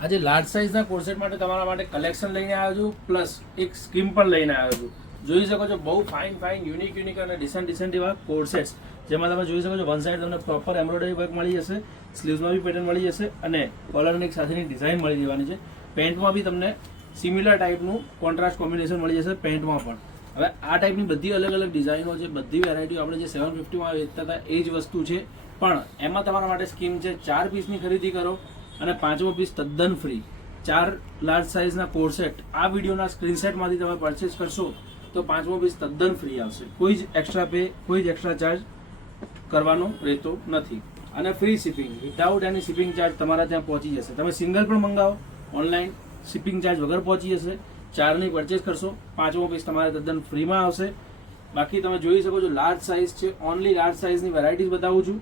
આજે large સાઇઝના corset માટે તમારા માટે કલેક્શન લઈને આવ્યો છું, પ્લસ એક સ્કીમ પણ લઈને આવ્યો છું. જોઈ શકો છો બહુ ફાઇન યુનિક અને ડિસન્ટ એવા કોર્સેટ્સ, જેમાં તમે જોઈ શકો છો વન સાઈડ તમને પ્રોપર એમ્બ્રોઇડરી વર્ક મળી જશે, સ્લીવ્સમાં બી પેટર્ન મળી જશે અને કોલર અને એક સાથેની ડિઝાઇન મળી જવાની છે. પેન્ટમાં બી તમને સિમિલર ટાઈપનું કોન્ટ્રાસ્ટ કોમ્બિનેશન મળી જશે પેન્ટમાં પણ. હવે આ ટાઈપની બધી અલગ અલગ ડિઝાઇનો છે, બધી વેરાયટીઓ આપણે જે 750માં વેચતા હતા એ જ વસ્તુ છે, પણ એમાં તમારા માટે સ્કીમ છે 4 પીસની ખરીદી કરો અને 5મો પીસ તદ્દન ફ્રી. 4 લાર્જ સાઇઝના કોર્સેટ આ વિડીયોના સ્ક્રીનશોટમાંથી તમે પરચેસ કરશો તો 5મો પીસ તદ્દન ફ્રી આવશે. કોઈ જ એક્સ્ટ્રા પે, કોઈ જ એક્સ્ટ્રા ચાર્જ કરવાનો રહેતો નથી અને ફ્રી શિપિંગ, વિધાઉટ એની શિપિંગ ચાર્જ તમારા ત્યાં પહોંચી જશે. તમે સિંગલ પણ મંગાવો ઓનલાઈન, શિપિંગ ચાર્જ વગર પહોંચી જશે. 4ની પરચેસ કરશો, 5મો પીસ તમારે તદ્દન ફ્રીમાં આવશે. બાકી તમે જોઈ શકો છો લાર્જ સાઇઝ છે, ઓનલી લાર્જ સાઇઝની વેરાયટીઝ બતાવું છું.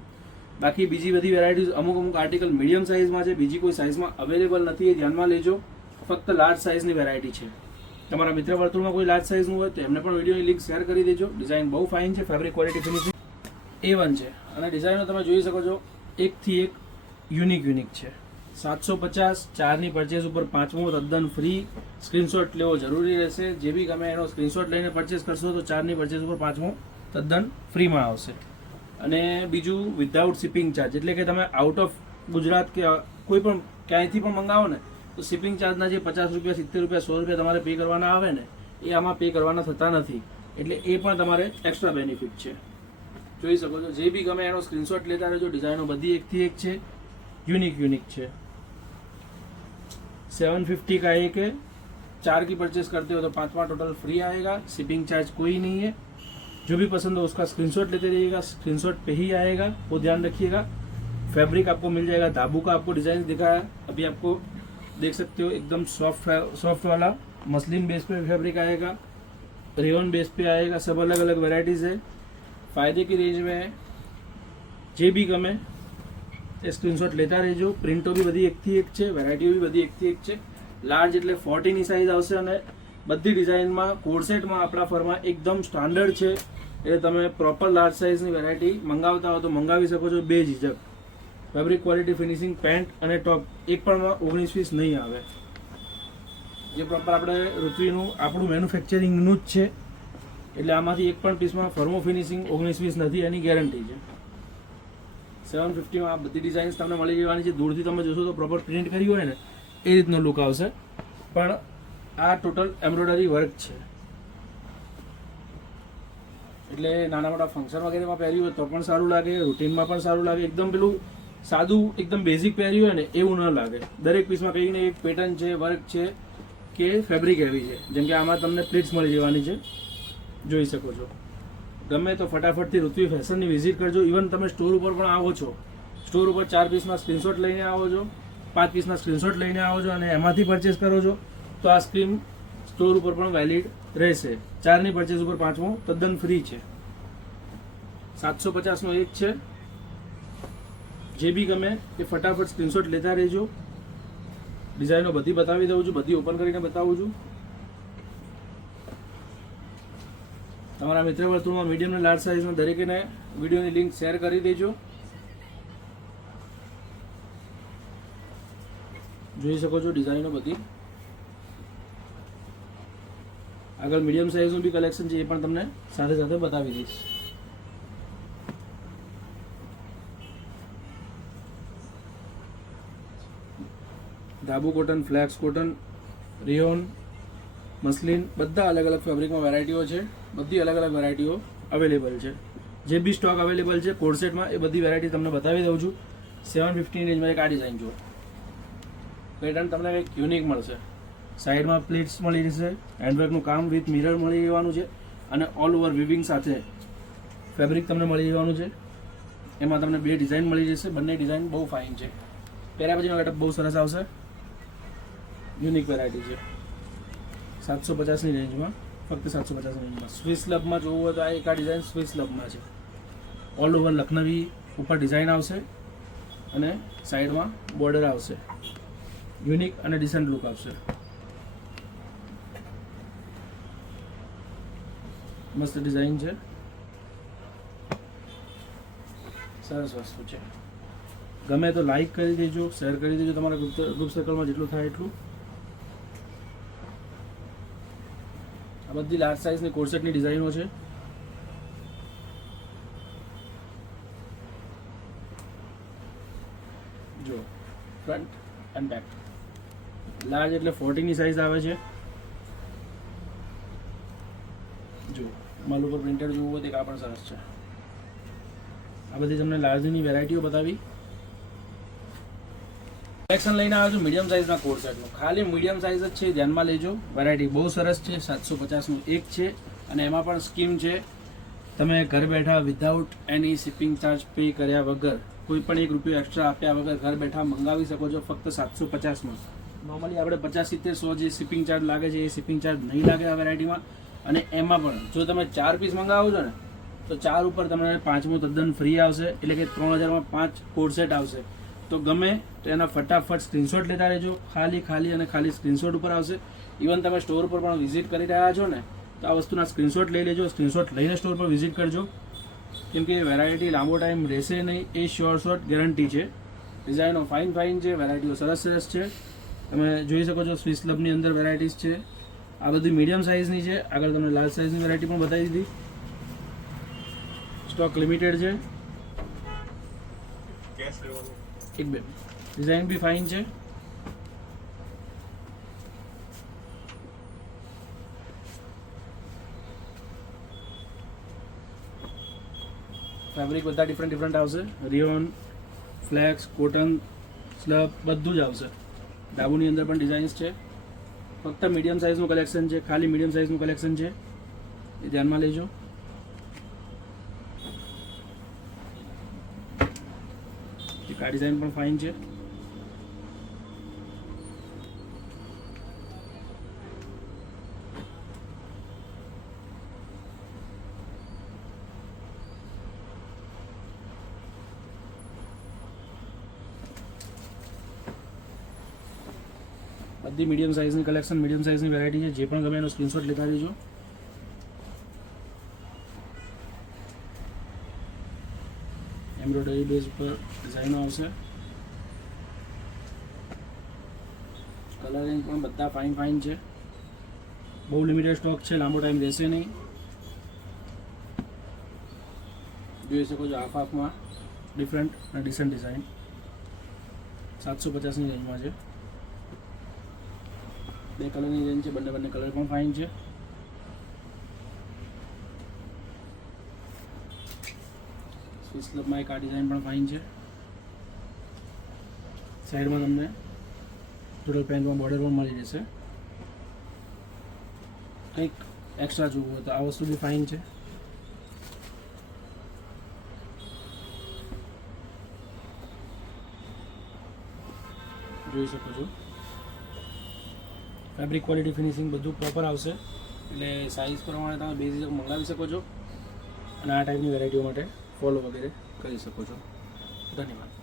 બાકી બીજી બધી વેરાયટીઝ અમુક આર્ટિકલ મીડિયમ સાઇઝમાં છે, બીજી કોઈ સાઇઝમાં અવેલેબલ નથી, એ ધ્યાનમાં લેજો. ફક્ત લાર્જ સાઇઝની વેરાયટી છે. તમારા મિત્ર વર્તુળમાં કોઈ લાર્જ સાઇઝનું હોય તો એમને પણ વિડીયોની લિંક શેર કરી દેજો. ડિઝાઇન બહુ ફાઇન છે, ફેબ્રિક ક્વોલિટી ફિનિશિંગ A1 છે અને ડિઝાઇનો તમે જોઈ શકો છો એકથી એક યુનિક છે. 750, 4ની પરચેસ ઉપર 5મો તદ્દન ફ્રી. સ્ક્રીનશોટ લેવો જરૂરી રહેશે. જે બી ગમે એનો સ્ક્રીનશોટ લઈને પરચેસ કરશો તો 4ની પરચેસ ઉપર 5મો તદ્દન ફ્રીમાં આવશે. અને બીજું વિધાઉટ શિપિંગ ચાર્જ, એટલે કે તમે આઉટ ઓફ ગુજરાત કે કોઈ પણ ક્યાંયથી પણ મંગાવો ને તો શિપિંગ ચાર્જના જે 50 રૂપિયા, 70 રૂપિયા, 100 રૂપિયા તમારે પે કરવાના આવે ને એ આમાં પે કરવાના થતા નથી. એટલે એ પણ તમારે એક્સ્ટ્રા બેનિફિટ છે. જોઈ શકો છો જે બી ગમે એનો સ્ક્રીનશોટ લેતા રહેજો. ડિઝાઇનો બધી એકથી એક છે, યુનિક છે. 750 का एक है, 4 की परचेस करते हो तो 5वां टोटल फ्री आएगा. शिपिंग चार्ज कोई नहीं है. जो भी पसंद हो उसका स्क्रीनशॉट लेते रहिएगा, स्क्रीनशॉट पे ही आएगा, वो ध्यान रखिएगा. फैब्रिक आपको मिल जाएगा धाबू का. आपको डिजाइन दिखाया अभी, आपको देख सकते हो एकदम सॉफ्ट वाला मसलिन बेस पे फैब्रिक आएगा, रेयन बेस पे आएगा. सब अलग अलग वेराइटीज है. फायदे की रेंज में है. जे भी गमे એ સ્ક્રીનશોટ લેતા રહેજો. પ્રિન્ટો બી બધી એકથી એક છે, વેરાયટીઓ બી બધી એકથી એક છે. લાર્જ એટલે 40ની સાઇઝ આવશે અને બધી ડિઝાઇનમાં કોર્સેટમાં આપણા ફરમાં એકદમ સ્ટાન્ડર્ડ છે. એટલે તમે પ્રોપર લાર્જ સાઇઝની વેરાયટી મંગાવતા હો તો મંગાવી શકો છો બે ઝીઝક. ફેબ્રિક ક્વોલિટી ફિનિશિંગ, પેન્ટ અને ટોપ એક પણ 19 પીસ નહીં આવે. જે પ્રોપર આપણે ઋત્વીનું આપણું મેન્યુફેક્ચરિંગનું જ છે, એટલે આમાંથી એક પણ પીસમાં ફર્મો ફિનિશિંગ 19 પીસ નથી, એની ગેરંટી છે. 750માં આ બધી ડિઝાઇન્સ તમને મળી જવાની છે. દૂરથી તમે જોશો તો પ્રોપર પ્રિન્ટ કરી હોય ને એ રીતનો લુક આવશે, પણ આ ટોટલ એમ્બ્રોઇડરી વર્ક છે. એટલે નાના મોટા ફંક્શન વગેરેમાં પહેર્યું હોય તો પણ સારું લાગે, રૂટીનમાં પણ સારું લાગે. એકદમ પેલું સાદું એકદમ બેઝિક પહેર્યું હોય ને એવું ન લાગે. દરેક પીસમાં કંઈક ને એક પેટર્ન છે, વર્ક છે કે ફેબ્રિક એવી છે. જેમ કે આમાં તમને પ્લીટ્સ મળી જવાની છે, જોઈ શકો છો. ગમે તો ફટાફટથી ઋત્વી ફેશનની વિઝિટ કરજો. ઇવન તમે સ્ટોર ઉપર પણ આવો છો, સ્ટોર ઉપર 4 પીસના સ્ક્રીનશોટ લઈને આવો છો, 5 પીસના સ્ક્રીનશોટ લઈને આવો છો અને એમાંથી પરચેસ કરો છો તો આ સ્કીમ સ્ટોર ઉપર પણ વેલિડ રહેશે. 4ની પરચેસ ઉપર 5મો તદ્દન ફ્રી છે. 750નો એક છે. જે બી ગમે એ ફટાફટ સ્ક્રીનશોટ લેતા રહેજો. ડિઝાઇનો બધી બતાવી દઉં છું, બધી ઓપન કરીને બતાવું છું. તમારા મિત્ર વર્તુળમાં મીડિયમ અને લાર્જ સાઇઝના દરેકને વિડીયોની લિંક શેર કરી દેજો. જોઈ શકો છો ડિઝાઇનો બધી. આગળ મીડિયમ સાઇઝનું બી કલેક્શન છે, એ પણ તમને સાથે બતાવી દઈશ. ધાબુ cotton, flex cotton, rayon, muslin, બધા અલગ અલગ ફેબ્રિકમાં વેરાયટીઓ છે. બધી અલગ અલગ વેરાયટીઓ અવેલેબલ છે. જે બી સ્ટોક અવેલેબલ છે કોર્સેટમાં એ બધી વેરાયટી તમને બતાવી દઉં છું. 750 રેન્જમાં એક આ ડિઝાઇન જુઓ. પેટર્ન તમને કંઈક યુનિક મળશે. સાઈડમાં પ્લેટ્સ મળી જશે, હેન્ડવર્કનું કામ વિથ મિરર મળી જવાનું છે અને ઓલ ઓવર વિવિંગ સાથે ફેબ્રિક તમને મળી જવાનું છે. એમાં તમને બે ડિઝાઇન મળી જશે. બંને ડિઝાઇન બહુ ફાઇન છે. પહેર્યા પછીનો ગેટઅપ બહુ સરસ આવશે. યુનિક વેરાયટી છે. 750ની રેન્જમાં, ફક્ત 750ની રેન્જમાં. સ્વિસ લબમાં જોવું હોય તો આ એક આ ડિઝાઇન સ્વિસ લબમાં છે. ઓલ ઓવર લખનવી ઉપર ડિઝાઇન આવશે અને સાઈડમાં બોર્ડર આવશે. યુનિક અને ડિસન્ટ લુક આવશે. મસ્ત ડિઝાઇન છે, સરસ વસ્તુ છે. ગમે તો લાઈક કરી દેજો, શેર કરી દેજો તમારા ગ્રુપ સર્કલમાં જેટલું થાય એટલું. આ બધી લાર્જ સાઇઝની કોર્સેટની ડિઝાઇનો છે. જો ફ્રન્ટ એન્ડ બેક લાર્જ એટલે 40 ની સાઇઝ આવે છે. જો માલ ઉપર પ્રિન્ટેડ જોવું હોય તો આ પણ સરસ છે. આ બધી તમને લાર્જની વેરાયટીઓ બતાવી. કલેક્શન લઈને આવ્યો છું મીડિયમ સાઇઝના કોડ સેટનું. ખાલી મીડિયમ સાઇઝ જ છે, ધ્યાનમાં લેજો. વેરાયટી બહુ સરસ છે. 750નું એક છે અને એમાં પણ સ્કીમ છે. તમે ઘર બેઠા વિધાઉટ એની શિપિંગ ચાર્જ પે કર્યા વગર, કોઈ પણ ₹1 એક્સ્ટ્રા આપ્યા વગર ઘર બેઠા મંગાવી શકો છો ફક્ત 750માં. નોર્મલી આપણે 50, 70, 100 જે શિપિંગ ચાર્જ લાગે છે એ શિપિંગ ચાર્જ નહીં લાગે આ વેરાયટીમાં. અને એમાં પણ જો તમે 4 પીસ મંગાવો છો ને તો 4 ઉપર તમને 5મું તદ્દન ફ્રી આવશે, એટલે કે 3000માં 5 કોડ સેટ આવશે. તો ગમે તો એના ફટાફટ સ્ક્રીનશોટ લેતા રહેજો. ખાલી સ્ક્રીનશોટ ઉપર આવશે. ઇવન તમે સ્ટોર પર પણ વિઝિટ કરી રહ્યા છો ને તો આ વસ્તુના સ્ક્રીનશોટ લઈ લેજો. સ્ક્રીનશોટ લઈને સ્ટોર પર વિઝિટ કરજો, કેમ કે વેરાયટી લાંબો ટાઈમ રહેશે નહીં એ શ્યોર શોટ ગેરંટી છે. ડિઝાઇનો ફાઇન છે, વેરાયટીઓ સરસ છે. તમે જોઈ શકો છો સ્વિસ ક્લબની અંદર વેરાયટીઝ છે. આ બધી મીડિયમ સાઇઝની છે. આગળ તમને લાર્જ સાઇઝની વેરાયટી પણ બતાવી દીધી. સ્ટોક લિમિટેડ છે. એક બે ડિઝાઇન બી ફાઇન છે. ફેબ્રિક બધા ડિફરન્ટ આવશે. રિયોન, ફ્લેક્સ, કોટન, સ્લબ બધું જ આવશે. ડાબુની અંદર પણ ડિઝાઇન્સ છે. ફક્ત મીડિયમ સાઇઝનું કલેક્શન છે. ખાલી મીડિયમ સાઇઝનું કલેક્શન છે, એ ધ્યાનમાં લેજો. આ ડિઝાઇન પણ ફાઇન છે. બધી મીડિયમ સાઇઝની કલેક્શન, મીડિયમ સાઇઝની વેરાયટી છે. જે પણ ગમે એનો સ્ક્રીનશોટ લેતા રહેજો. એમ્બ્રોઇડરી બેઝ ઉપર ડિઝાઇનો આવશે. કલર રેન્જ પણ બધા ફાઇન છે. બહુ લિમિટેડ સ્ટોક છે, લાંબો ટાઈમ રહેશે નહીં. જોઈ શકો છો હાફમાં ડિફરન્ટ અને ડિસન્ટ ડિઝાઇન 750ની રેન્જમાં છે. 2 કલરની રેન્જ છે. બંને કલર પણ ફાઇન છે. સ્વિસ ક્લબમાં એક આ ડિઝાઇન પણ ફાઇન છે. સાઈડમાં તમને ટોટલ પેન્ટમાં બોર્ડર પણ મળી જશે. કંઈક એક્સ્ટ્રા જોવું હોય તો આ વસ્તુ બી ફાઇન છે. જોઈ શકો છો ફેબ્રિક ક્વોલિટી, ફિનિશિંગ બધું પ્રોપર આવશે. એટલે સાઇઝ પ્રમાણે તમે બેઝિક મંગાવી શકો છો અને આ ટાઈપની વેરાયટીઓ માટે ફોલો વગેરે કરી શકો છો. ધન્યવાદ.